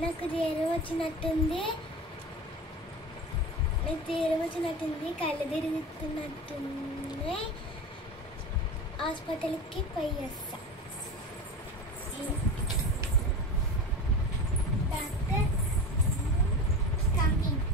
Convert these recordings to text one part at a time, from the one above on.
నాకు జ్వరం వచ్చినట్టుంది, కళ్ళు తిరుగుతున్నట్టుంది, హాస్పిటల్కి పోయి వస్తా. Doctor coming.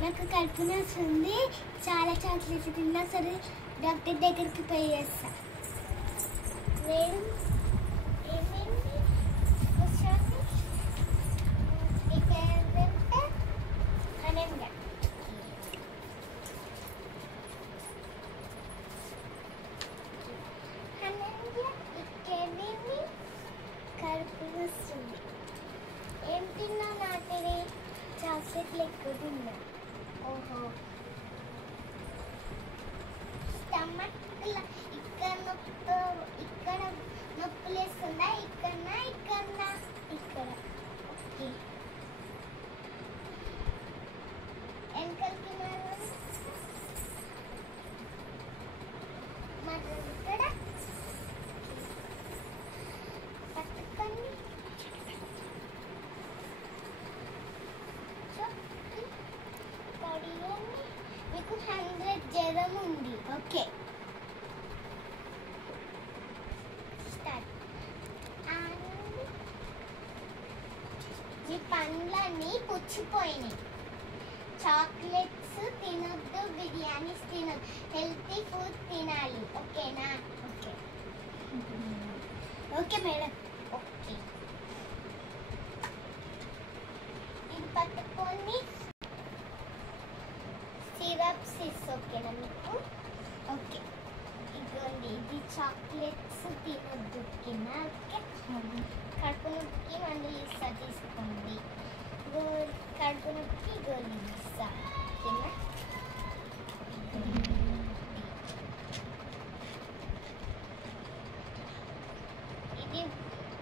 నాకు కడుపు నొస్తుంది, చాలా చాక్లెట్స్ తిన్నా సరే డాక్టర్ దగ్గరికి పోయి చేస్తా. మేడం ఏమైంది? కూర్చోండి. మీ పేరు ఏంటి? అనంగా. అనంగా ఇక్కడేమి కడుపు వస్తుంది. ఏం తిన్నా నాటిని? చాక్లెట్లు ఎక్కువ తిన్నా. ఓహో, స్టమక్ ఇక్కడ నొప్పులు వేస్తుందా? ఇక్కడ ఓకే. వెనకలికి మరి ఇక్కడ పట్టుకొని మీకు 100 జ్వరం ఉంది. Okay, start. మీ పండ్లన్నీ పుచ్చిపోయినాయి. చాక్లెట్స్ తినొద్దు, బిర్యానీస్ తినొద్దు, హెల్తీ ఫుడ్ తినాలి. ఓకేనా? Okay okay madam. ఓకే, ఇది పట్టుకొని సిరప్స్ ఓకేనా మీకు? ఓకే, ఇదిగోండి, ఇది చాక్లెట్స్ తినొద్దు. ఓకేనా? ఓకే, కడుపు నొప్పికి మందులు ఇస్తా, తీసుకోండి. కడుపు నొప్పికి గోళీలు ఇస్తా. ఓకేనా?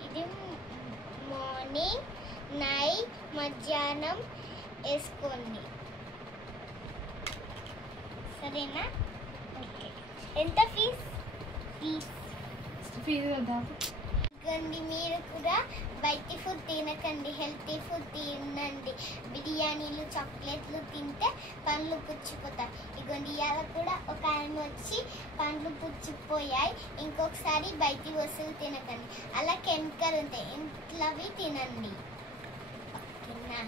ఇది మార్నింగ్, నైట్, మధ్యాహ్నం వేసుకోండి. సరేనా? ఓకే. ఎంత ఫీజు కదా? ఇదిగోండి, మీరు కూడా బయటి ఫుడ్ తినకండి, హెల్తీ ఫుడ్ తినండి. బిర్యానీలు, చాక్లెట్లు తింటే పండ్లు పుచ్చిపోతాయి. ఇదిగోండి, ఇవాళ కూడా ఒక ఆయన వచ్చి పండ్లు పుచ్చిపోయాయి. ఇంకొకసారి బయటి వస్తువులు తినకండి, అలా కెమికల్ ఉంటాయి, ఇంట్లోవి తినండి. ఓకేనా?